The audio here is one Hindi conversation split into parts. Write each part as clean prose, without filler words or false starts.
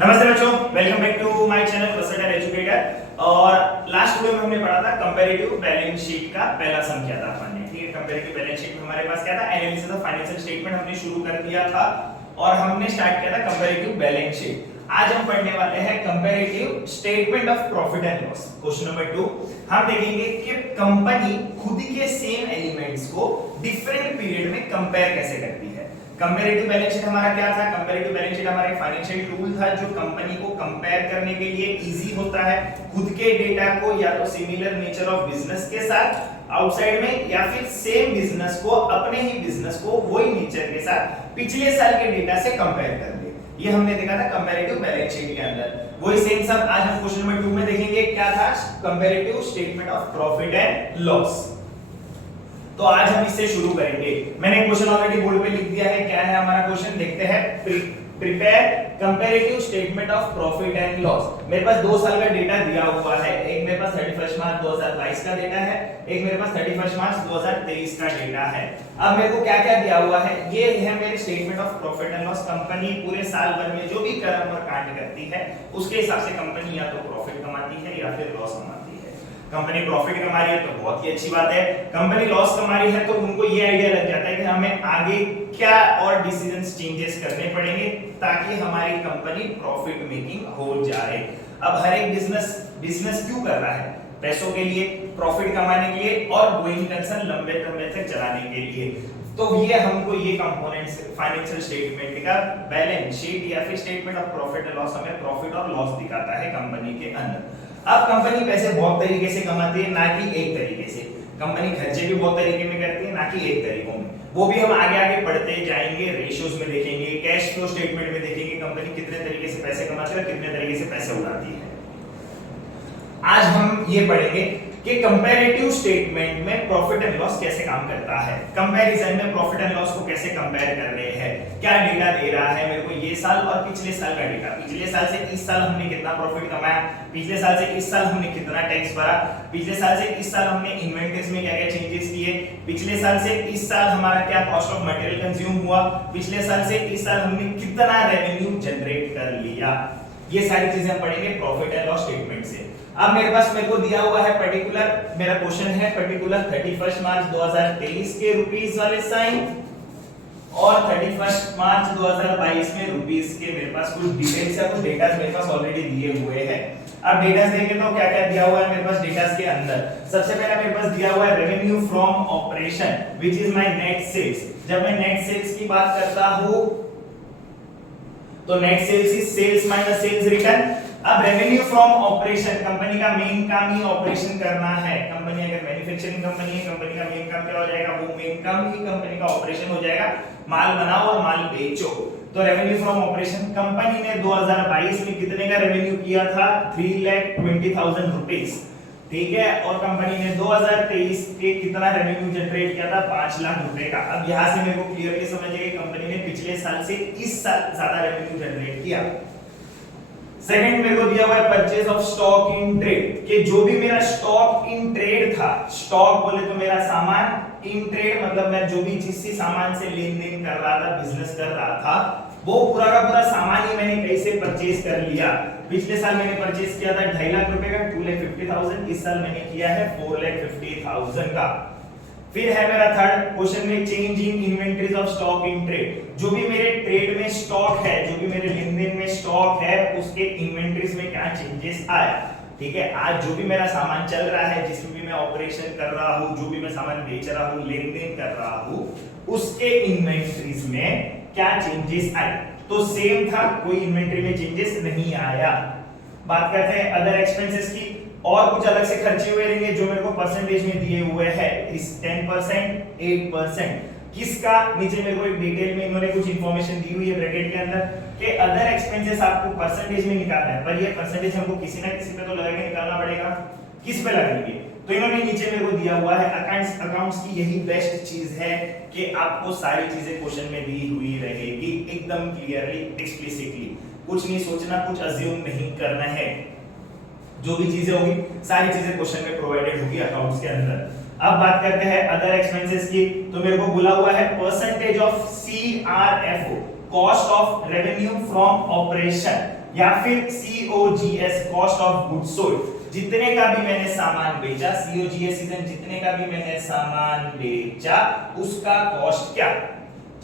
नमस्ते बच्चों, welcome back to my channel versatile educator. और लास्ट वीडियो में हमने पढ़ा था कंपैरेटिव बैलेंस शीट का पहला सम क्या था अपन ने। ठीक है, कंपैरेटिव बैलेंस शीट में हमारे पास क्या था, एनालिसिस ऑफ फाइनेंशियल स्टेटमेंट हमने शुरू कर दिया था और हमने स्टार्ट किया था कंपैरेटिव बैलेंस शीट। आज हम पढ़ने वाले हैं comparative statement of profit and loss. Question number 2 हम देखेंगे कि कंपनी खुद के सेम एलिमेंट्स को डिफरेंट पीरियड में कंपेयर कैसे करती है। कंपैरेटिव बैलेंस शीट हमारा क्या था, कंपैरेटिव बैलेंस शीट हमारा एक फाइनेंशियल टूल था जो कंपनी को कंपेयर करने के लिए इजी होता है, खुद के डेटा को या तो सिमिलर नेचर ऑफ बिजनेस के साथ आउटसाइड में या फिर सेम बिजनेस को अपने ही बिजनेस को वही नेचर के साथ पिछले साल के डेटा से कंपेयर कर ले। ये हमने देखा था कंपैरेटिव बैलेंस शीट के अंदर। वही सेम सब आज हम क्वेश्चन नंबर 2 में देखेंगे। क्या था, comparative statement of profit and loss. तो आज हम इससे शुरू करेंगे। मैंने क्वेश्चन ऑलरेडी बोर्ड पे लिख दिया है। क्या है हमारा क्वेश्चन, देखते हैं। Prepare comparative statement of profit and loss. मेरे पास 2 साल का डेटा दिया हुआ है। एक मेरे पास 31 मार्च 2022 का डेटा है, एक मेरे पास 31 मार्च 2023 का डेटा है। अब मेरे को क्या-क्या दिया हुआ है, ये है मेरे statement of profit and loss. Company पूरे साल भर में जो भी कर्म और कांड करती है उसके हिसाब से कंपनी या तो प्रॉफिट कमाती है या फिर लॉस कमाती है। कंपनी प्रॉफिट कमा रही है तो बहुत ही अच्छी बात है। कंपनी लॉस कमा रही है तो उनको ये आइडिया लग जाता है कि हमें आगे क्या और डिसीजंस चेंजेस करने पड़ेंगे ताकि हमारी कंपनी प्रॉफिट मेकिंग हो जाए। अब हर एक बिजनेस क्यों कर रहा है, पैसों के लिए, प्रॉफिट कमाने के लिए और गोइंग कंसर्न लंबे समय तक चलाने के लिए। तो ये हमको ये कंपोनेंट्स फाइनेंशियल स्टेटमेंट का बैलेंस शीट या फिर statement of profit and loss हमें प्रॉफिट और लॉस दिखाता है कंपनी के अंदर। अब कंपनी पैसे बहुत तरीके से कमाती है, ना कि एक तरीके से। कंपनी खर्चे भी बहुत तरीके में करती है, ना कि एक तरीकों में। वो भी हम आगे आगे पढ़ते जाएंगे, रेशियोज में देखेंगे, कैश फ्लो स्टेटमेंट में देखेंगे कंपनी कितने तरीके से पैसे कमाती है और कितने तरीके से पैसे उड़ाती है। आज हम ये पढ़ेंगे कि कंपैरेटिव स्टेटमेंट में प्रॉफिट एंड लॉस कैसे काम करता है, कंपैरिजन में प्रॉफिट एंड लॉस को कैसे कंपेयर कर रहे हैं, क्या डेटा दे रहा है मेरे को ये साल और पिछले साल का डेटा। पिछले साल से इस साल हमने कितना प्रॉफिट कमाया, पिछले साल से इस साल हमने कितना टैक्स भरा, पिछले साल से इस साल हमने इन्वेंटरीज में क्या-क्या चेंजेस किए, पिछले साल से इस साल हमारा क्या कॉस्ट ऑफ मटेरियल कंज्यूम हुआ, पिछले साल से इस साल हमने कितना रेवेन्यू जनरेट कर लिया। ये सारी चीजें हम पढ़ेंगे प्रॉफिट एंड लॉस स्टेटमेंट से। अब मेरे पास मेरे को दिया हुआ है पर्टिकुलर, मेरा क्वेश्चन है पर्टिकुलर 31 मार्च 2023 के रुपीस वाले साइन और 31 मार्च 2022 में रुपीस के मेरे पास कुछ डिटेल्स या कुछ डेटा मेरे पास ऑलरेडी दिए हुए हैं। अब डेटा देखें तो क्या क्या दिया हुआ है मेरे पास डेटा के अंदर। सबसे पहला मेरे पास दिया हुआ है revenue from operation which is my net sales. जब मैं नेट सेल्स की बात करता हूं तो net sales is sales minus sales return. अब रेवेन्यू फ्रॉम ऑपरेशन, कंपनी का मेन काम ही ऑपरेशन करना है। कंपनी अगर मैन्युफैक्चरिंग कंपनी है, कंपनी का मेन काम क्या हो जाएगा, वो मेन काम ही कंपनी का ऑपरेशन हो जाएगा, माल बनाओ और माल बेचो। तो रेवेन्यू फ्रॉम ऑपरेशन कंपनी ने 2022 में कितने का रेवेन्यू किया था, 3,20,000 रुपीस। ठीक है, और कंपनी ने 2023 के कितना रेवेन्यू जनरेट किया था, 5 लाख रुपए का। अब यहां से मेरे को क्लियरली समझ आएगा कंपनी ने पिछले साल से इस साल ज्यादा रेवेन्यू जनरेट किया। सेकंड मेरे को दिया हुआ है purchase of stock in trade, कि जो भी मेरा स्टॉक इन ट्रेड था, स्टॉक बोले तो मेरा सामान, इन ट्रेड मतलब मैं जो भी जिस सामान से लेन देन कर रहा था, बिजनेस कर रहा था, वो पूरा का पूरा सामान ही मैंने कैसे परचेज कर लिया। पिछले साल मैंने परचेज किया था 2.5 लाख रुपए का, 2,50,000। इस साल मैंने किया है 4,50,000 का। फिर है मेरा थर्ड क्वेश्चन में change in inventories of stock in trade. जो भी मेरे ट्रेड में स्टॉक है, जो भी मेरे लेन देन में स्टॉक है, उसके इन्वेंटरीज में क्या चेंजेस आया। ठीक है, आज जो भी मेरा सामान चल रहा है, जिसमें भी मैं ऑपरेशन कर रहा हूं, जो भी मैं सामान बेच रहा हूं, लेन देन कर रहा हूं, उसके इन्वेंटरीज में क्या चेंजेस आए। तो सेम था, कोई इन्वेंटरी में चेंजेस नहीं आया। बात करते हैं अदर एक्सपेंसेस की। और कुछ अलग से खर्चे हुए रहेंगे जो मेरे को परसेंटेज में दिए हुए हैं, इस 10%, 8%। किसका, नीचे मेरे को एक डिटेल में इन्होंने कुछ इंफॉर्मेशन दी हुई है ब्रैकेट के अंदर कि अदर एक्सपेंसेस आपको परसेंटेज में निकालना है, पर ये परसेंटेज हमको किसी ना किसी पे तो लगा के निकालना पड़ेगा। किस पे लगाएंगे, तो इन्होंने नीचे मेरे को दिया हुआ है अकाउंट्स की यही बेस्ट चीज है कि आपको सारी चीजें क्वेश्चन में दी हुई रहेगी एकदम क्लियरली, एक्सप्लिसिटली। कुछ नहीं सोचना, कुछ अज्यूम नहीं करना है। जो भी चीजें होगी सारी चीजें क्वेश्चन में प्रोवाइडेड होगी अकाउंट्स के अंदर। अब बात करते हैं अदर एक्सपेंसेस की। तो मेरे को बोला हुआ है percentage of CRFO, cost of revenue from operation. या फिर COGS cost of goods sold, जितने का भी मैंने सामान बेचा, COGS जितने का भी मैंने सामान बेचा उसका कॉस्ट क्या,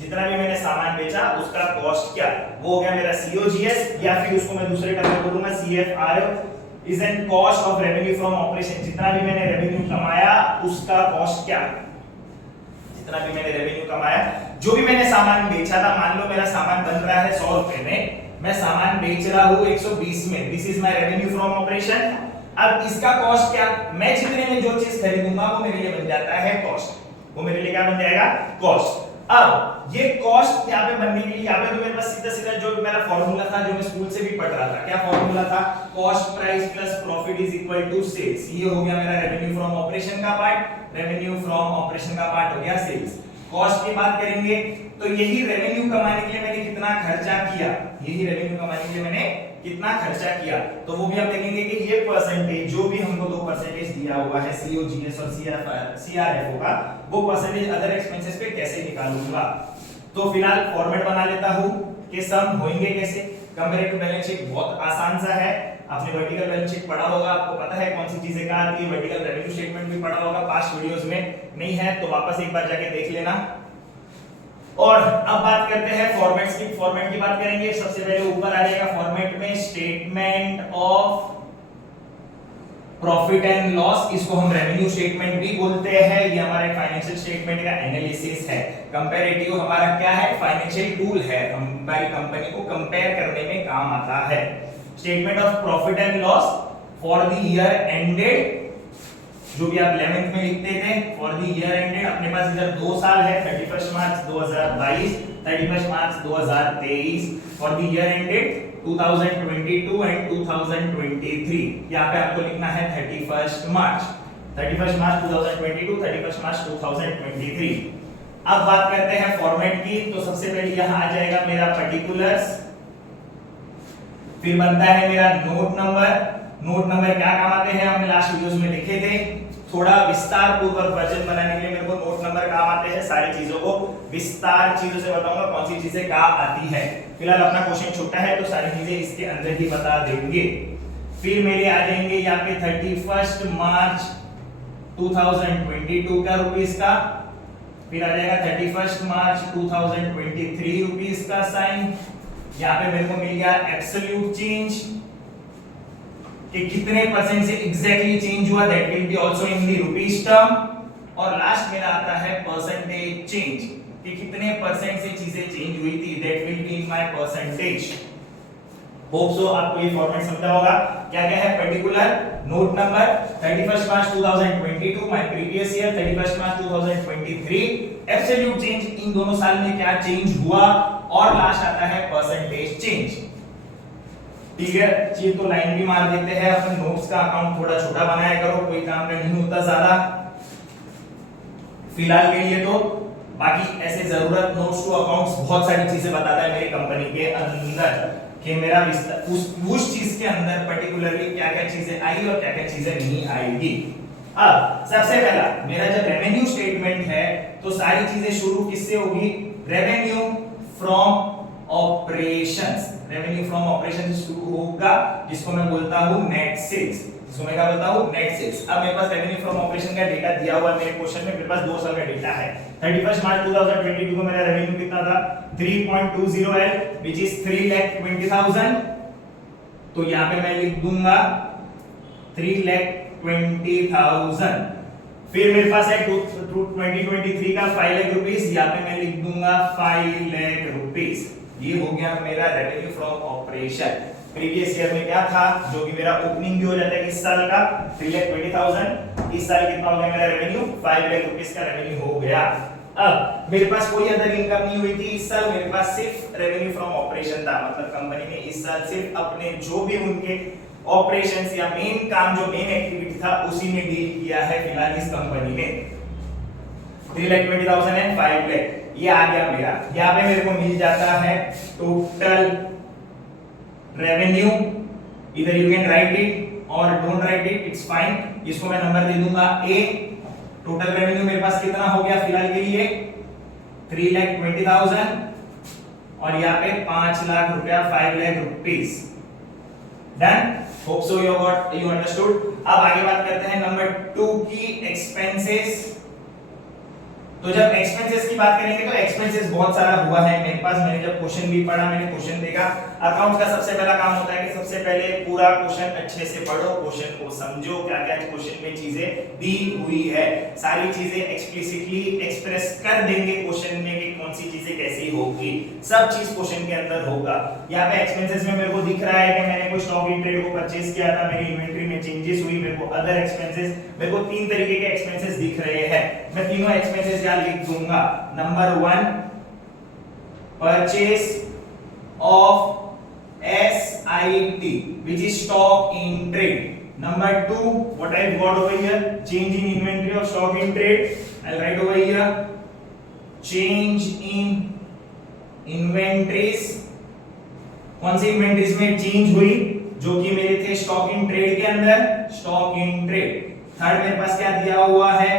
जितना भी मैंने सामान बेचा उसका कॉस्ट क्या, वो हो गया मेरा COGS। या फिर उसको मैं दूसरे टर्म में बोलूंगा CFR is an cost of revenue from operation, जितना भी मैंने रेवेन्यू कमाया उसका कॉस्ट क्या, जितना भी मैंने रेवेन्यू कमाया, जो भी मैंने सामान बेचा था, मान लो मेरा सामान बन रहा है 100 रुपए में, मैं सामान बेच रहा हूं 120 में, this is my revenue from operation. अब इसका कॉस्ट क्या, मैं जितने में जो चीज खरीदूंगा वो मेरे लिए बन जाता है कॉस्ट, वो मेरे लिए क्या बन जाएगा कॉस्ट। अब ये कॉस्ट यहाँ पे बनने के लिए यहाँ पे तो मेरे पास सीधा सीधा जो मेरा फॉर्मूला था जो मैं स्कूल से भी पढ़ रहा था, क्या फॉर्मूला था, cost price plus profit is equal to sales. ये हो गया मेरा रेवेन्यू फ्रॉम ऑपरेशन का पार्ट, रेवेन्यू फ्रॉम ऑपरेशन का पार्ट हो गया सेल्स। कॉस्ट की बात करेंगे तो यही रेवेन्यू कमाने के लिए मैंने कितना खर्चा किया, यही रेवेन्यू कमाने के लिए मैंने कितना खर्चा किया, तो वो भी हम देखेंगे कि ये परसेंटेज जो भी हमको 2% दिया हुआ है COGS और CRFO का, वो परसेंटेज अदर एक्सपेंसेस पे कैसे निकालूंगा। तो फिलहाल फॉर्मेट बना लेता हूं कि सम होंगे कैसे। कंपैरेटिव बैलेंस शीट बहुत आसान सा है, आपने वर्टिकल बैलेंस शीट पढ़ा होगा, आपको पता है कौन सी चीजें कहां आती है, वर्टिकल रेवेन्यू स्टेटमेंट भी पढ़ा होगा पास्ट वीडियोस में, नहीं है तो वापस एक बार जाके देख लेना। और अब बात करते हैं फॉर्मेट्स की, फॉर्मेट की बात करेंगे। सबसे पहले ऊपर आ जाएगा फॉर्मेट में statement of profit and loss, इसको हम रेवेन्यू स्टेटमेंट भी बोलते हैं, ये हमारे फाइनेंशियल स्टेटमेंट का एनालिसिस है। कंपैरेटिव हमारा क्या है, फाइनेंशियल टूल है, हमारी कंपनी को कंपेयर करने में काम आता है। Statement of profit and loss for the year ended, जो भी आप 11th में लिखते थे, फॉर द ईयर एंडेड, अपने पास इधर 2 साल है, 31 March 2022, 31 March 2023, for the year ended 2022 and 2023। यहाँ पे आपको लिखना है 31 मार्च 2022, 31 मार्च 2023। अब बात करते हैं फॉर्मेट की, तो सबसे पहले यहाँ आ जाएगा मेरा पर्टिकुलर्स, फिर बनता है मेरा नोट नंबर। नोट नंबर क्या काम आते हैं, हमने लास्ट वीडियोस में देखे थे, थोड़ा विस्तार पूर्वक वर्जन बनाने के लिए मेरे को नोट नंबर काम आते हैं, सारी चीजों को विस्तार चीजों से बताऊंगा कौन सी चीजें काम आती है। फिलहाल अपना क्वेश्चन छोटा है तो सारी चीजें इसके अंदर ही बता देंगे। फिर मेरे आ जाएंगे यहाँ पे 31 मार्च 2022 का रुपीस का, फिर आ जाएगा 31 मार्च 2023 रुपीस का साइन। यहाँ पे मेरे को मिल गया एब्सोल्यूट चेंज कि कितने परसेंट से एग्जैक्टली चेंज हुआ, that will be also in the rupees term. और लास्ट मेरा आता है परसेंटेज चेंज कि कितने परसेंट से चीजें चेंज हुई थी, that will be in my percentage. Hope so आपको ये फॉर्मेट समझा होगा। क्या क्या है, particular, note number, 31 March 2022 my previous year, 31 March 2023, absolute change, इन दोनों साल में क्या चेंज हुआ, और लास्ट आता है परसेंटेज चेंज। ठीक है, ये तो लाइन भी मार देते हैं, अपन नोट्स का अकाउंट थोड़ा छोटा बनाया करो, कोई काम का नहीं होता ज्यादा फिलहाल के लिए। तो बाकी ऐसे जरूरत नोट्स टू अकाउंट्स बहुत सारी चीजें बताता है मेरी कंपनी के अंदर कि मेरा उस चीज के अंदर पर्टिकुलरली क्या क्या चीजें आई और क्या क्या चीजें नहीं आएगी। अब सबसे पहला मेरा जब रेवेन्यू स्टेटमेंट है तो सारी चीजें शुरू किससे होगी, revenue from operations, revenue from operations शुरू होगा, जिसको मैं बोलता हूं नेट सेल्स, जिसको मैं क्या बोलता हूं नेट सेल्स। अब मेरे पास रेवेन्यू फ्रॉम ऑपरेशन का डेटा दिया हुआ है मेरे क्वेश्चन में, मेरे पास 2 साल का डेटा है। 31 मार्च 2022 को मेरा रेवेन्यू कितना था, 3.20L व्हिच इज 3,20,000। तो यहां पे मैं लिख दूंगा 3,20,000। फिर मेरे पास है 2023 का 5 लाख रुपीस, यहाँ पे मैं लिख दूंगा 5 लाख रुपीस। ये हो गया मेरा revenue from operation. Previous year में क्या था, जो कि मेरा ओपनिंग भी हो जाता है इस साल का 3,20,000, इस साल कितना हो गया मेरा रेवेन्यू, 5 लाख रुपीस का रेवेन्यू हो गया। अब मेरे पास कोई अदर इनकम नहीं हुई थी इस साल, मेरे पास सिर्फ रेवेन्यू फ्रॉम ऑपरेशन था, मतलब कंपनी ने इस साल सिर्फ अपने जो भी उनके ऑपरेशंस या मेन काम, जो मेन एक्टिविटी था उसी में डील किया है फिलहाल इस कंपनी ने। 3,20,000 एंड 5 लाख ये आ गया मेरा। यहाँ पे मेरे को मिल जाता है टोटल रेवेन्यू, इधर यू कैन राइट इट और don't write it, it's fine. इसको मैं नंबर दे दूंगा A। टोटल रेवेन्यू मेरे पास कितना हो गया फिलहाल के लिए, 3,20,000, और यहाँ पे 5 लाख रुपया, 5 lakh rupees. Done, hope so you understood. अब आगे बात करते हैं नंबर 2 की, एक्सपेंसेस। तो जब एक्सपेंसेस की बात करेंगे तो एक्सपेंसेस बहुत सारा हुआ है मेरे पास। मैंने जब क्वेश्चन भी पढ़ा, मैंने क्वेश्चन देखा, अकाउंट्स का सबसे पहला काम होता है कि सबसे पहले पूरा क्वेश्चन अच्छे से पढ़ो, क्वेश्चन को समझो, क्या क्या क्वेश्चन में चीजें दी हुई है, सारी चीजें एक्सप्लिसिटली एक्सप्रेस कर देंगे क्वेश्चन में कि कौन सी चीजें कैसी होगी, सब चीज क्वेश्चन के अंदर होगा। यहाँ पे एक्सपेंसेस में मेरे को दिख रहा है कि मैंने कोई स्टॉक इन ट्रेड को परचेज किया था, मेरी इन्वेंटरी में चेंजेस हुई, मेरे को अदर एक्सपेंसेस, मेरे को 3 तरीके के एक्सपेंसेस दिख रहे हैं। मैं तीनों एक्सपेंसेस यहाँ लिख दूंगा। Number 1 purchase of SIT which is stock in trade. Number 2 what I got over here, change in inventory of stock in trade. I'll write over here change in inventories. कौन सी इन्वेंटरीज में चेंज हुई, जो कि मेरे थे स्टॉक इन ट्रेड के अंदर, स्टॉक इन ट्रेड। थर्ड मेरे पास क्या दिया हुआ है,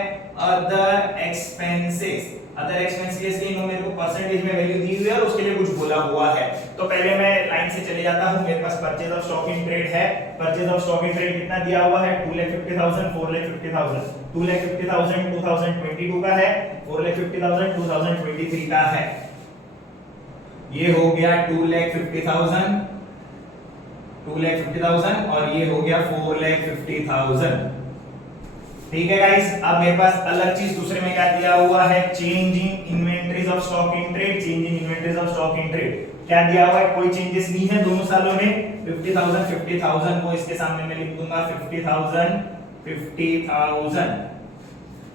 अदर एक्सपेंसेस। अदर एक्सपेंसेस की मेरे को परसेंटेज में वैल्यू दी हुई है और उसके लिए कुछ बोला हुआ है। तो पहले मैं लाइन से चले जाता हूं। मेरे पास purchase of stock in trade है। Purchase of stock in trade कितना दिया हुआ है, 2,50,000, 4,50,000। 2,50,000 2022 का है, 4,50,000 2023 का है। ये हो गया 2,50,000 और ये हो गया 4,50,000। ठीक है गाइस। अब मेरे पास अलग चीज दूसरे में क्या दिया हुआ है, change in inventories of stock in trade. Change in inventories of stock in trade क्या दिया हुआ है, कोई चेंजेस नहीं है दोनों सालों में। 50,000 को इसके सामने मैं लिख दूंगा 50,000।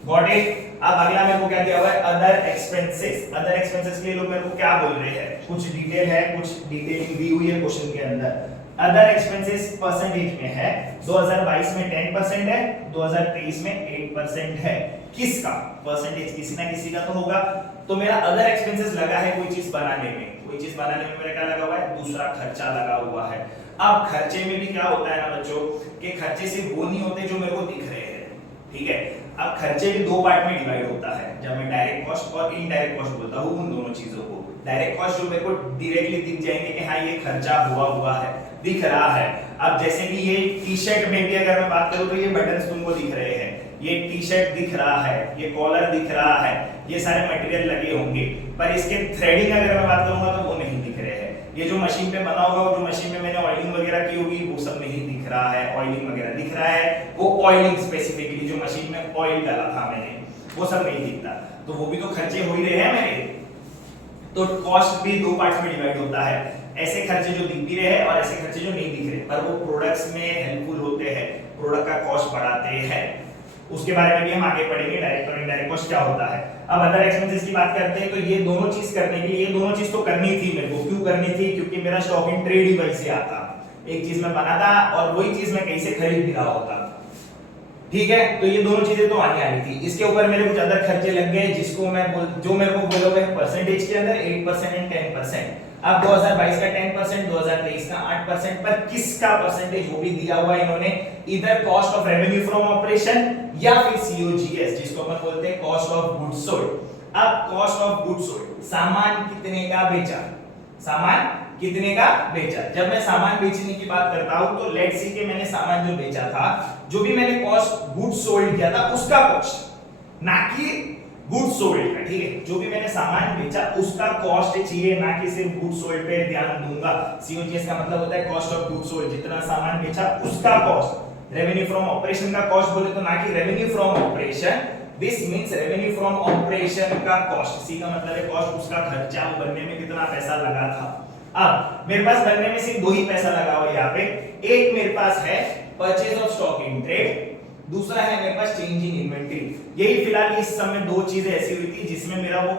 Got it. अब अगला मेरे को क्या दिया हुआ है, अदर एक्सपेंसेस। अदर एक्सपेंसेस के लिए लोग मेरे को क्या बोल रहे हैं, कुछ डिटेल है, कुछ डिटेलिंग दी हुई है क्वेश्चन के अंदर। अदर एक्सपेंसेस परसेंटेज में है, 2022 में 10% है, 2023 में 8% है। किसका परसेंटेज, किसी ना किसी का तो होगा। तो मेरा अदर एक्सपेंसेस लगा है कोई चीज बनाने में, कोई चीज बनाने में मेरा क्या लगा हुआ है, दूसरा खर्चा लगा हुआ है। अब खर्चे में भी क्या होता है ना बच्चों, कि खर्चे सिर्फ वो नहीं होते जो मेरे को दिख रहे हैं, ठीक है। अब खर्चे भी 2 पार्ट में डिवाइड होता है, जब मैं डायरेक्ट कॉस्ट और इनडायरेक्ट कॉस्ट बोलता हूँ उन दोनों चीजों को। डायरेक्ट कॉस्ट जो मेरे को डायरेक्टली दिख जाएंगे कि हाँ ये खर्चा हुआ है, दिख रहा है। अब जैसे कि ये टी शर्ट में भी अगर मैं बात करूं तो ये बटन्स तुमको दिख रहे हैं, ये टी शर्ट दिख रहा है, ये कॉलर दिख रहा है, ये सारे मटेरियल लगे होंगे, पर इसके थ्रेडिंग अगर मैं बात करूंगा तो वो नहीं दिख रहे हैं। ये जो मशीन पे बना होगा, जो मशीन में मैंने ऑयलिंग वगैरह की होगी, वो सब नहीं दिख रहा है। ऑयलिंग वगैरह दिख रहा है, वो ऑयलिंग स्पेसिफिकली जो मशीन में ऑयल डाला था मैंने, वो सब नहीं दिखता। तो वो भी तो खर्चे हो ही रहे हैं मेरे। तो कॉस्ट भी 2 पार्ट्स में डिवाइड होता है, ऐसे खर्चे जो दिख भी रहे हैं और ऐसे खर्चे जो नहीं दिख रहे, पर वो प्रोडक्ट्स में हेल्पफुल होते हैं, प्रोडक्ट का कॉस्ट बढ़ाते हैं। उसके बारे में भी हम आगे पढ़ेंगे, डायरेक्ट और इनडायरेक्ट कॉस्ट क्या होता है। अब अदर एक्सपेंसेस की बात करते हैं, तो ये दोनों चीज करने के लिए, ये दोनों चीज तो करनी थी मेरे को। क्यों करनी थी, क्योंकि मेरा स्टॉक इन ट्रेड ही वहीं से आता। एक चीज मैं बनाता और वही चीज मैं कहीं से खरीद भी रहा होता, ठीक है। तो ये दोनों चीजें तो आनी थी। इसके ऊपर मेरे कुछ अदर खर्चे लग गए, जिसको मैं जो मेरे को बोला हुआ है परसेंटेज के अंदर 8% एंड 10%। अब 2022 का 10%, 2023 का 8%, पर किसका परसेंटेज वो भी दिया हुआ है इन्होंने, इधर cost of revenue from operation या फिर COGS, जिसको अपन बोलते हैं कॉस्ट ऑफ गुड्स सोल्ड। अब कॉस्ट ऑफ गुड्स सोल्ड, सामान कितने का बेचा, सामान कितने का बेचा। जब मैं सामान बेचने की बात करता हूं तो लेट्स सी कि मैंने सामान जो बेचा था, जो भी मैंने कॉस्ट गुड्स सोल्ड किया था उसका कॉस्ट, ना कि गुड्स सोल्ड का, ठीक है। जो भी मैंने सामान बेचा उसका कॉस्ट चाहिए, ना कि सिर्फ गुड्स सोल्ड पे ध्यान दूंगा। COGS का मतलब होता है कॉस्ट ऑफ गुड्स सोल्ड, जितना सामान बेचा उसका कॉस्ट। रेवेन्यू फ्रॉम ऑपरेशन का कॉस्ट बोले तो ना कि revenue from operation, this means revenue from operation का कॉस्ट। सी का मतलब है कॉस्ट, उसका खर्चा, वो बनने में कितना पैसा लगा था। अब मेरे पास बनने में सिर्फ 2 ही पैसा लगा हुआ है यहाँ पे। एक मेरे पास है purchase of stock in trade, दूसरा है मेरे पास चेंज इन इन्वेंटरी। यही फिलहाल इस समय 2 चीजें ऐसी हुई थी जिसमें मेरा वो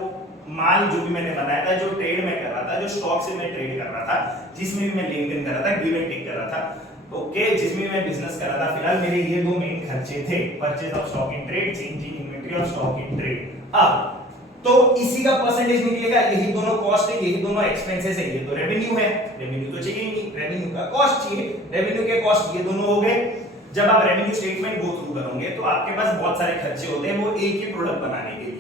माल जो भी मैंने बनाया था, जो ट्रेड में कर रहा था, जो स्टॉक से मैं ट्रेड कर रहा था, जिसमें भी मैं लेन देन कर रहा था, गिव एंड टेक कर रहा था, ओके, जिसमें मैं बिजनेस कर रहा था, फिलहाल मेरे ये 2 मेन खर्चे थे, purchase of stock in trade, change in inventory of stock in trade. अब तो इसी का परसेंटेज निकलेगा, यही दोनों कॉस्ट है, यही दोनों एक्सपेंसेस है। ये तो रेवेन्यू है, रेवेन्यू तो चाहिए नहीं, रेवेन्यू का कॉस्ट चाहिए, रेवेन्यू के कॉस्ट, ये दोनों हो गए। जब आप रेवेन्यू स्टेटमेंट गो थ्रू करोगे तो आपके पास बहुत सारे खर्चे होते हैं, वो एक ही प्रोडक्ट बनाने के लिए।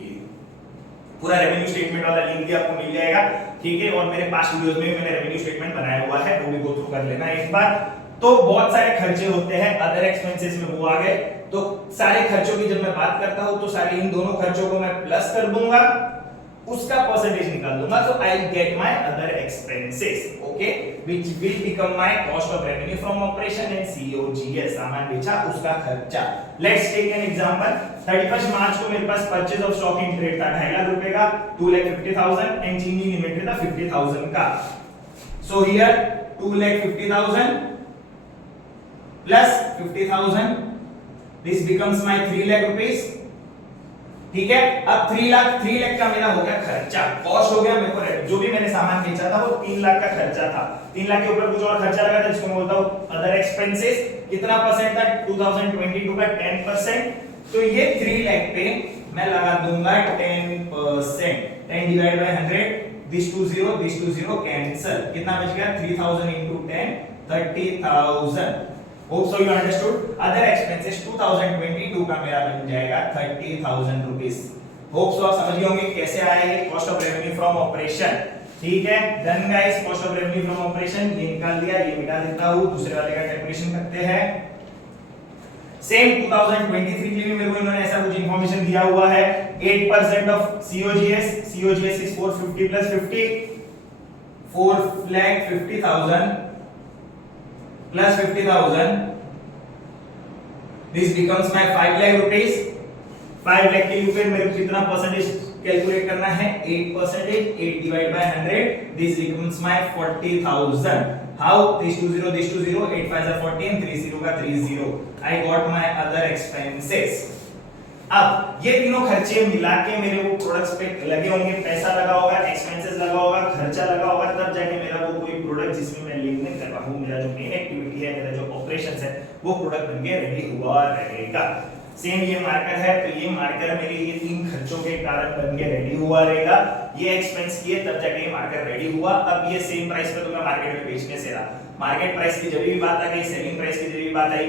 पूरा रेवेन्यू स्टेटमेंट वाला लिंक भी आपको मिल जाएगा, ठीक है। और मेरे पास वीडियोस में भी मैंने रेवेन्यू स्टेटमेंट बनाया हुआ है, वो भी गो थ्रू कर लेना एक बार। तो बहुत सारे खर्चे होते हैं, अदर एक्सपेंसेस में वो आ गए। तो सारे खर्चों की जब मैं बात करता हूं तो सारे इन दोनों खर्चों को मैं प्लस कर दूंगा, उसका परसेंटेज निकाल दूंगा, तो I get my other expenses, okay, which will become my cost of revenue from operation and COGS, सामान बेचा उसका खर्चा। Let's take an example. 31 मार्च को मेरे पास purchase of stock in trade था 2.5 लाख रुपए का, 2,50,000 एंड चेंज इन इन्वेंटरी था 50,000 का। So here 2,50,000 plus 50,000, this becomes my 3 lakh rupees, ठीक है। अब 3 लाख का मेरा हो गया खर्चा, कॉस्ट हो गया, मेरे को जो भी मैंने सामान बेचा था वो 3 लाख का खर्चा था। 3 लाख के ऊपर कुछ और खर्चा लगा था जिसको मैं बोलता हूं अदर एक्सपेंसेस। कितना परसेंट था? 2022 का 10%। तो ये 3 लाख पे मैं लगा दूंगा 10%, 10 divide by 100, this two zero cancel, कितना बच गया? 3000 into 10, 30,000। Hope so you understood. Other expenses 2022 का मेरा बन जाएगा 30,000 रुपीस। Hope so आप समझ गए होंगे कैसे आया ये cost of revenue from operation, ठीक है। Done guys, cost of revenue from operation ये निकाल दिया, ये मिटा देता हूं, दूसरे वाले का कैलकुलेशन करते हैं। सेम 2023 के लिए भी मेरे को इन्होंने ऐसा कुछ इंफॉर्मेशन दिया हुआ है। 8% of COGS is 450 plus 50, 4,50,000 plus 50,000, this becomes my 5 lakh rupees। 5 lakh के ऊपर मेरे को कितना परसेंटेज कैलकुलेट करना है? 8%, 8 divide by 100, this becomes my 40,000। How? This 2 0, 8 5 are 14, 3 0 का 30। I got my other expenses। अब ये तीनों खर्चे मिला के मेरे वो प्रोडक्ट्स पे लगे होंगे, पैसा लगा होगा, एक्सपेंसेस लगा होगा, खर्चा लगा होगा, तब जाके मेरा वो कोई प्रोडक्ट जिसमें मैं लेनदेन कर रहा हूँ, मेरा जो मेन एक्टिविटी है, मेरा जो ऑपरेशंस है, वो प्रोडक्ट बन के रेडी हुआ रहेगा। सेम ये मार्कर है, तो ये मार्कर मेरे ये 3 खर्चों के कारण बन के रेडी हुआ रहेगा। ये एक्सपेंस किए तब जाके ये मार्कर रेडी हुआ। अब ये सेम प्राइस पे तो मैं मार्केट में बेचने से रहा, मार्केट प्राइस की जब भी बात आ गई, सेलिंग प्राइस की जब भी बात आई,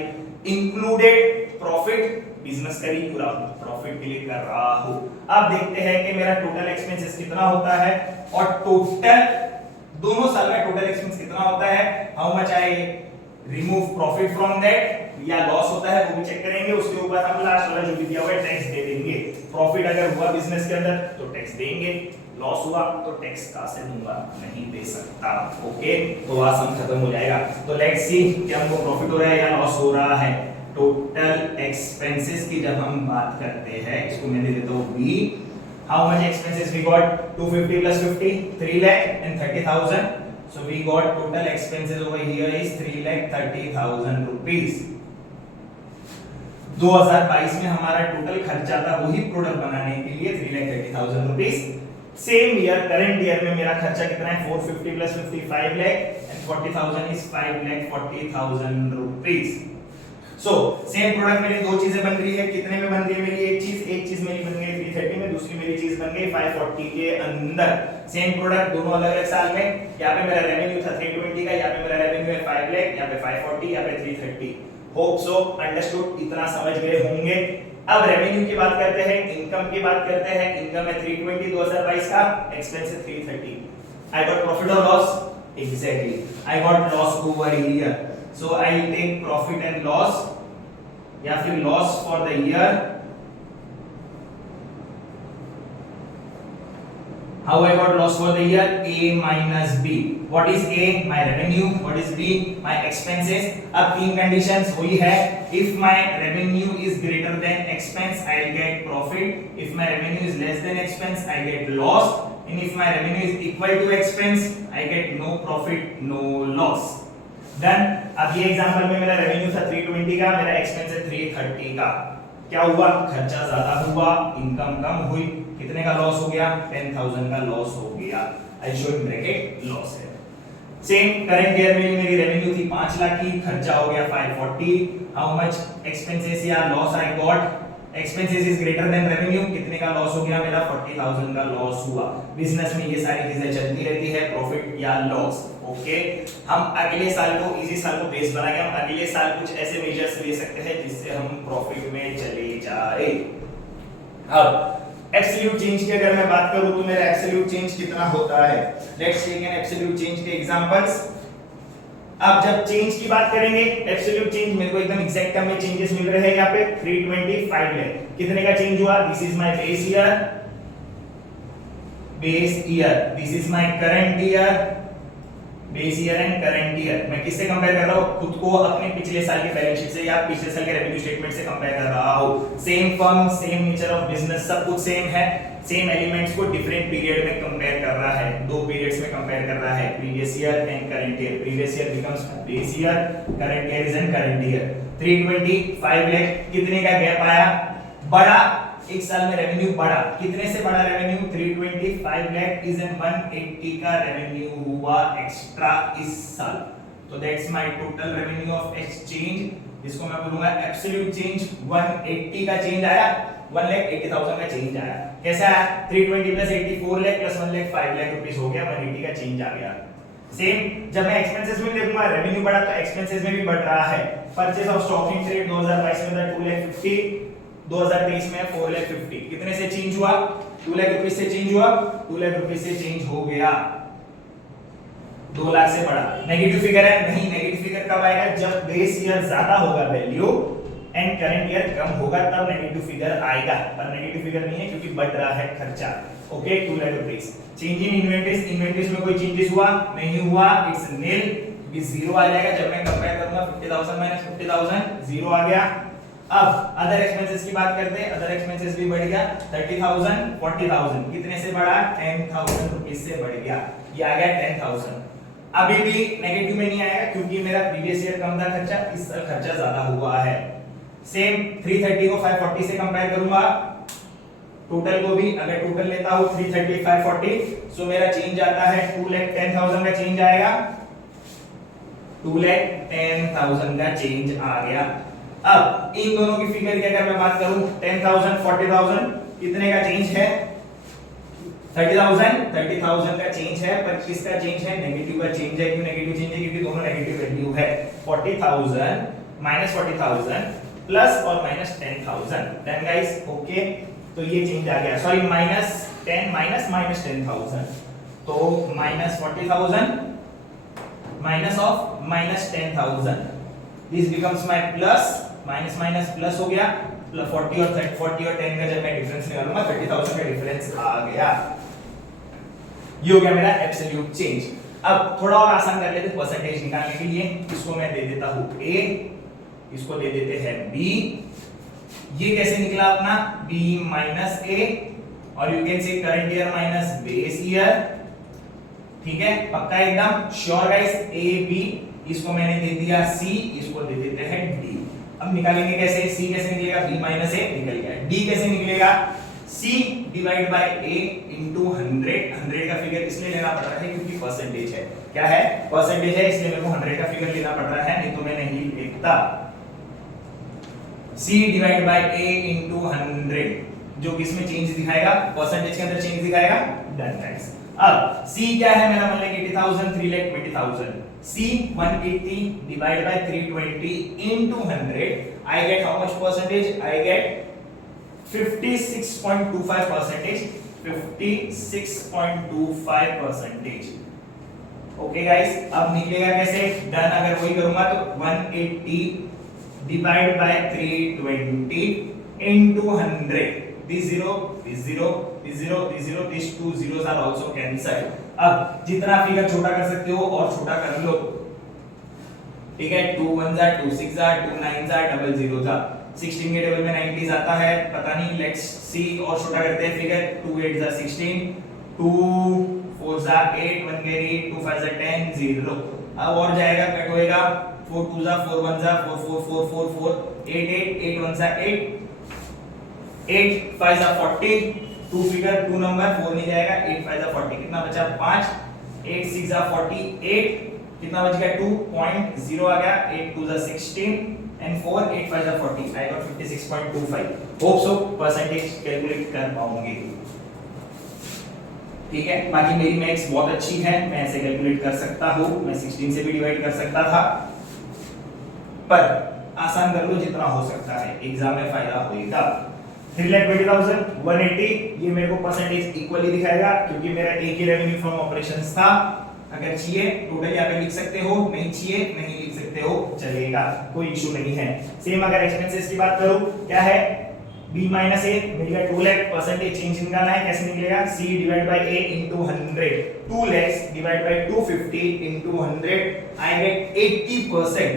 इंक्लूडेड प्रॉफिट, बिजनेस का ही पूरा प्रॉफिट के लिए कर रहा हूं। अब देखते हैं कि मेरा टोटल एक्सपेंसेस कितना होता है और टोटल दोनों साल का टोटल एक्सपेंस कितना होता है। How much I remove profit from that, या लॉस होता है वो भी चेक करेंगे। उसके ऊपर हम लास्ट वाला जो भी दिया हुआ है टैक्स दे देंगे। प्रॉफिट अगर हुआ बिजनेस के अंदर तो टैक्स देंगे, लॉस हुआ तो टैक्स कहां से दूंगा? नहीं दे सकता, ओके। तो वहां सम खत्म हो जाएगा। तो लेट्स सी कि हमको प्रॉफिट हो रहा है या लॉस हो रहा है। टोटल एक्सपेंसेस की जब हम बात करते हैं, इसको मैं दे देता हूं B. How much expenses we got? 250 plus 50, 3 lakh and 30,000। So we got total expenses over here is 3,30,000 rupees। 2022 में हमारा टोटल खर्चा था वही प्रोडक्ट बनाने के लिए 3,30,000 rupees. Same year current year में मेरा खर्चा कितना है? 450 plus 50, 5 lakh and 40,000 is 5,40,000 rupees. So same product मेरी दो चीजें बन रही है, कितने में बन रही है मेरी? एक चीज मेरी बन गई 330 में, दूसरी मेरी चीज बन गई 540 के अंदर। सेम प्रोडक्ट दोनों अलग अलग साल में। यहाँ पे मेरा रेवेन्यू था 320 का, यहाँ पे मेरा रेवेन्यू है 5 लाख, यहाँ पे 540, यहाँ पे 330। होप सो अंडरस्टूड, इतना समझ गए होंगे। अब रेवेन्यू की बात करते हैं, इनकम की बात करते हैं। इनकम है 320 2022 का, एक्सपेंस है 330। आई गॉट प्रॉफिट और loss? Exactly, I got loss over year. So I take profit and loss, या फिर loss for the year. How I got loss for the year? A minus B. What is A? My revenue. What is B? My expenses. अब 3 conditions हुई है। If my revenue is greater than expense, I'll get profit. If my revenue is less than expense, I get loss. And if my revenue is equal to expense, I get no profit, no loss. Done. अब ये एग्जांपल में मेरा रेवेन्यू था 320 का, मेरा एक्सपेंस है 330 का। क्या हुआ? खर्चा ज्यादा हुआ, इनकम कम हुई। कितने का लॉस हो गया? 10,000 का लॉस हो गया। I show in bracket loss है। सेम करंट ईयर में मेरी रेवेन्यू थी 5 लाख की, खर्चा हो गया 540। हाउ मच एक्सपेंसेस या loss I got? Expenses is greater than revenue. कितने का लॉस हो गया? मेरा 40,000 का लॉस हुआ। बिजनेस में ये सारी चीजें चलती रहती है, प्रॉफिट या लॉस, ओके। हम अगले साल को, इसी साल को बेस बना के हम अगले साल कुछ ऐसे मेजर्स ले सकते हैं जिससे हम प्रॉफिट में चले जाए। अब एब्सोल्यूट चेंज की अगर मैं बात करूं तो मेरा एब्सोल्यूट चेंज कितना होता है? Let's take an absolute change के एग्जांपल्स। अब जब चेंज की बात करेंगे, एब्सोल्यूट चेंज मेरे को एकदम एग्जैक्ट टर्म में चेंजेस मिल रहे हैं यहाँ पे 325 लाख। कितने का चेंज हुआ? This is my base year, this is my current year, base year and current year. मैं किससे कंपेयर कर रहा हूं? खुद को अपने पिछले साल के बैलेंस शीट से या पिछले साल के रेवेन्यू स्टेटमेंट से कंपेयर कर रहा हूं। Same firm, same nature of business, सब कुछ सेम है, सेम एलिमेंट्स को डिफरेंट पीरियड में कंपेयर कर रहा है, दो पीरियड्स में कंपेयर कर रहा है, previous year and current year. Previous year becomes base year, current year is an current year. 325 lakh कितने का गैप आया? बड़ा, एक साल में रेवेन्यू बढ़ा। कितने से बढ़ा रेवेन्यू? 325 लाख इज एन 180 का रेवेन्यू हुआ एक्स्ट्रा इस साल। तो that's my total revenue of exchange, जिसको मैं बोलूंगा एब्सोल्यूट चेंज। 180 का चेंज आया, 1,80,000 का चेंज आया। कैसा आया? 320 plus 80 4 lakh plus 1 lakh 5 lakh rupees हो गया, 180 का चेंज आ गया। सेम जब मैं एक्सपेंसेस में देखूंगा, रेवेन्यू बढ़ा तो एक्सपेंसेस में भी बढ़ रहा है। Purchase of stock in trade 2022 में था 2,50,000, 2023 में 4,50,000। कितने से चेंज हुआ? 2 लाख रुपीस से चेंज हुआ, 2 लाख रुपीस से चेंज हो गया, 2 लाख से बढ़ा। नेगेटिव फिगर है? नहीं, नेगेटिव फिगर कब आएगा? जब बेस ईयर ज्यादा होगा वैल्यू एंड करंट ईयर कम होगा, तब नेगेटिव फिगर आएगा। पर नेगेटिव फिगर नहीं है क्योंकि बढ़ रहा है खर्चा। Okay, 2 lakh rupees. Change in inventories, inventories में कोई चेंजेस हुआ? नहीं हुआ, इट्स नील, ये जीरो आ जाएगा। जब मैं कंपेयर करूंगा 50,000 माइनस 50,000, जीरो आ गया। अब अदर एक्सपेंसेस की बात करते हैं, अदर एक्सपेंसेस भी बढ़ गया 30,000 40,000। कितने से बढ़ा? 10,000 रुपीस से बढ़ गया, ये आ गया 10,000। अभी भी नेगेटिव में नहीं आएगा क्योंकि मेरा प्रीवियस ईयर कम था खर्चा, इस साल खर्चा ज्यादा हुआ है। सेम 330 को 540 से कंपेयर करूंगा, टोटल को भी अगर टोटल लेता हूं 330 540, सो मेरा चेंज आता है 2,10,000 का चेंज आएगा, 2,10,000 का चेंज आ गया। अब इन दोनों की फिगर की अगर मैं बात करूं 10,000 40,000, कितने का चेंज है? 30,000 का चेंज है, पर किसका चेंज है? नेगेटिव का चेंज है। क्यों नेगेटिव चेंज है? क्योंकि दोनों नेगेटिव वैल्यू है। 40,000 माइनस 40,000 प्लस और माइनस 10,000। देन गाइस ओके, तो ये चेंज आ गया, सॉरी माइनस 10 माइनस माइनस 10,000, तो minus 40,000 minus of minus 10,000, this becomes my plus, minus minus plus हो गया, 40 और 10 का जब मैं डिफरेंस निकालूंगा 30,000 का डिफरेंस आ गया। ये हो गया मेरा एब्सोल्यूट चेंज। अब थोड़ा और आसान कर लेते हैं परसेंटेज निकालने के लिए। इसको मैं दे देता हूं A, इसको दे देते हैं B। ये कैसे निकला अपना? B माइनस A, और you can say current year minus base year. ठीक है, पक्का एकदम श्योर गाइस? A B, इसको मैंने दे दिया C, इसको दे देते हैं D। अब निकालेंगे कैसे? C कैसे निकलेगा? B माइनस A निकल गया। D कैसे निकलेगा? C divide by A into 100। 100 का फिगर इसलिए लेना पड़ रहा है क्योंकि परसेंटेज है। क्या है? परसेंटेज है, इसलिए मेरे को 100 का फिगर लेना पड़ रहा है, नहीं तो मैं नहीं लिखता। C divide by A into 100, जो कि इसमें चेंज दिखाएगा, परसेंटेज के अंदर चेंज दिखाएगा। Done guys. अब C क्या है मेरा? 1,80,000 3,20,000। C 180 divided by 320 into 100, I get how much percentage? I get 56.25%. 56.25%. Okay guys, अब निकलेगा कैसे? डन अगर वही करूंगा तो 180 divide by 320 into 100. This 0, this 0, this 0, this 0, these two zeros are also cancelled. अब जितना फिगर छोटा कर सकते हो और छोटा कर लो। ठीक है, 2 1 जा 2 6 जा 2 9 जा 0 0 जा, 16 के टेबल में 90 आता है, पता नहीं, लेट्स सी। और छोटा करते हैं फिगर, 2 8 जा 16, 2 4 जा 8, 1 कैरी, 2 5 जा 10 0। अब और जाएगा, कट होएगा, 4 2 जा 4 1 जा 4 4 4 4 4 8 8 8 1 जा 8, 8 5 जा 40, 2 फिगर 2 नंबर 4 नहीं जाएगा, 8 5 जा 40, कितना बचा? 5, 8 6 जा 48, कितना बच गया? 2.0 आ गया, 8 2 जा 16 and 4 8 5 जा 40, I got 56.25. Hope so percentage calculate कर पाओगे। ठीक है, बाकी मेरी मैथ्स बहुत अच्छी है, मैं ऐसे कैलकुलेट कर सकता हूं, मैं 16 से भी डिवाइड कर सकता था, पर आसान कर लो जितना हो सकता है, एग्जाम में फायदा होगा। 3,20,000 180, ये मेरे को परसेंटेज इक्वली दिखाएगा क्योंकि मेरा एक ही रेवेन्यू फ्रॉम ऑपरेशंस था। अगर चाहिए टोटल यहाँ पे लिख सकते हो, नहीं चाहिए नहीं लिख सकते हो, चलेगा, कोई इशू नहीं है। सेम अगर एक्सपेंसेस की बात करूं, क्या है b माइनस a मिल गया 2 लाख, परसेंटेज चेंज निकालना है, कैसे निकलेगा c divide by a into 100, 2 lakhs divide by 250 into 100, I get 80%,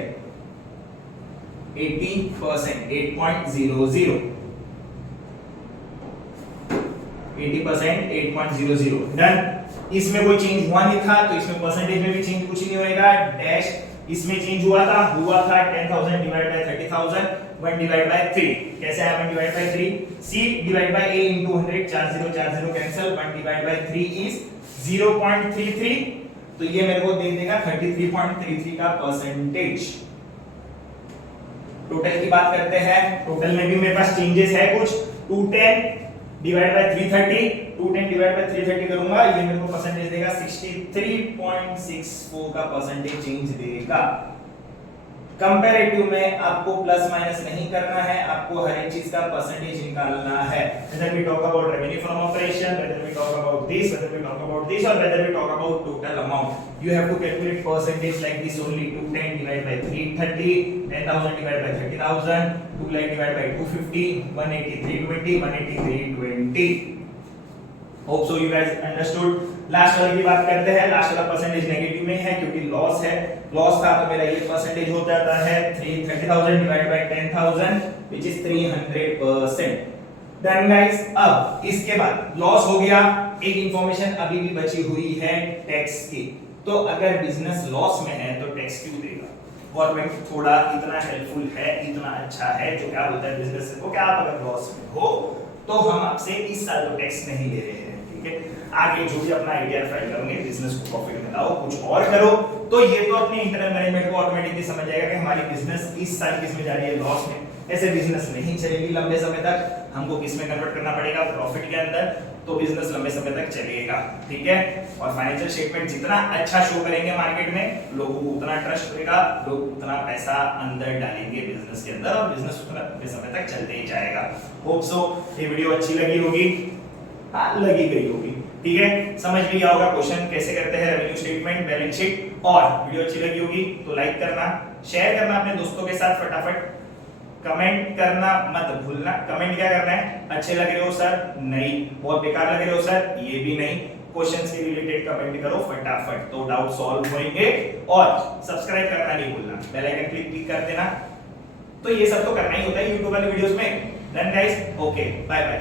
8.00, 80% 8.00 done. इसमें कोई चेंज हुआ नहीं था तो इसमें परसेंटेज में भी चेंज कुछ नहीं होएगा, डैश इसमें चेंज हुआ था 10,000 डिवाइड बाय 30,000, 1 डिवाइड बाय 3, कैसे आया 1 divide by 3, c divide by a into 100, 40 cancel, 1 divide by 3 is 0.33, तो ये मेरे को दे देगा 33.33 का परसेंटेज। टोटल की बात करते हैं, टोटल में भी मेरे पास चेंजेस है कुछ, 210 डिवाइड बाय 330, 210 डिवाइड बाय 330 करूंगा, ये मेरे को परसेंटेज देगा 63.64 का परसेंटेज चेंज देगा। कंपैरेटिव में आपको प्लस माइनस नहीं करना है, आपको हर एक चीज का परसेंटेज निकालना है। whether we talk about revenue from operation, whether we talk about this, whether we talk about this, or whether we talk about total amount, you have to calculate percentage like this only. 210 divided by 330, 10,000 divided by 30,000, 2 lakh divided by 250, 183.20, 183.20. Hope so you guys understood. Last वाले की बात करते हैं, लास्ट वाला परसेंटेज नेगेटिव में है क्योंकि लॉस है, लॉस था तो मेरा ये परसेंटेज हो जाता है 30,000 divide by 10,000 which is 300%। Done guys. अब इसके बाद लॉस हो गया, एक इंफॉर्मेशन अभी भी बची हुई है टैक्स की। तो अगर बिजनेस लॉस में है तो टैक्स क्यों देगा? गवर्नमेंट थोड़ा इतना हेल्पफुल है, इतना अच्छा है जो क्या बोलता है बिजनेस को, क्या आप अगर लॉस में हो तो हम आपसे इस साल तो टैक्स नहीं ले रहे हैं, ठीक है? आगे जो भी अपना आइडिया फाइल करोगे बिजनेस को प्रॉफिट में लाओ, कुछ और करो, तो ये तो अपनी इंटरनल मैनेजमेंट को ऑटोमेटिकली समझ जाएगा कि हमारी बिजनेस इस साल किस में जा रही है, लॉस में। ऐसे बिजनेस नहीं चलेगी लंबे समय तक, हमको किस में कन्वर्ट करना पड़ेगा, प्रॉफिट के अंदर, तो बिजनेस लंबे समय तक चलेगा, ठीक है? और फाइनेंशियल स्टेटमेंट जितना अच्छा शो करेंगे मार्केट में, लोगों को उतना ट्रस्ट होगा, लोग उतना पैसा अंदर डालेंगे बिजनेस के अंदर और बिजनेस उतना लंबे समय तक चलते ही जाएगा। होप सो ये वीडियो अच्छी लगी होगी, हाँ लगी गई होगी, ठीक है? समझ में आया होगा क्वेश्चन कैसे करते हैं रेवेन्यू स्टेटमेंट, बैलेंस शीट, और वीडियो अच्छी लगी होगी तो लाइक करना, शेयर करना अपने दोस्तों के साथ, फटाफट कमेंट करना मत भूलना। कमेंट क्या करना है, अच्छे लग रहे हो सर, नहीं, बहुत बेकार लग रहे हो सर, ये भी नहीं, क्वेश्चंस के रिलेटेड कमेंट करो फटाफट, तो डाउट सॉल्व होंगे। और सब्सक्राइब करना नहीं भूलना, बेल आइकन क्लिक कर देना, तो ये सब तो करना ही होता है यूट्यूब वाले वीडियोस में। Done guys, okay, bye bye.